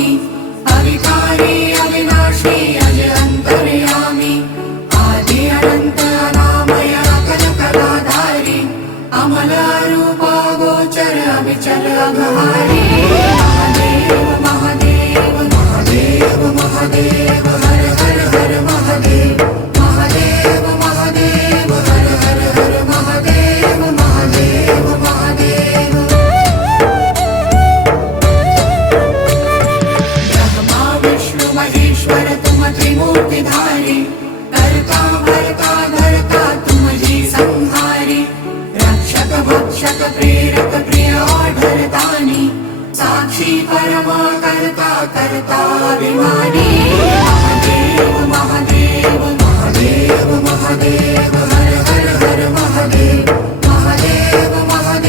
स्वामी अविकारी अविनाशी अज अंतर्यामी आदि अनंत अनामय अकल कलाधारी अमल रूप गोचर अविचल अघहारी महादेव महादेव महादेव महादेव हर हर हर महादेव महादेव महादेव हर हर हर महादेव महादेव महादेव ब्रह्मा विष्णु महेश्वर तुम त्रिमूर्तिधारी कर्ता भर्ता धर्ता तुम जी संहारी रक्षक भक्षक प्रेरक प्रिय आढरतानी साक्षी परमा कर्ता कर्ता अभिमानी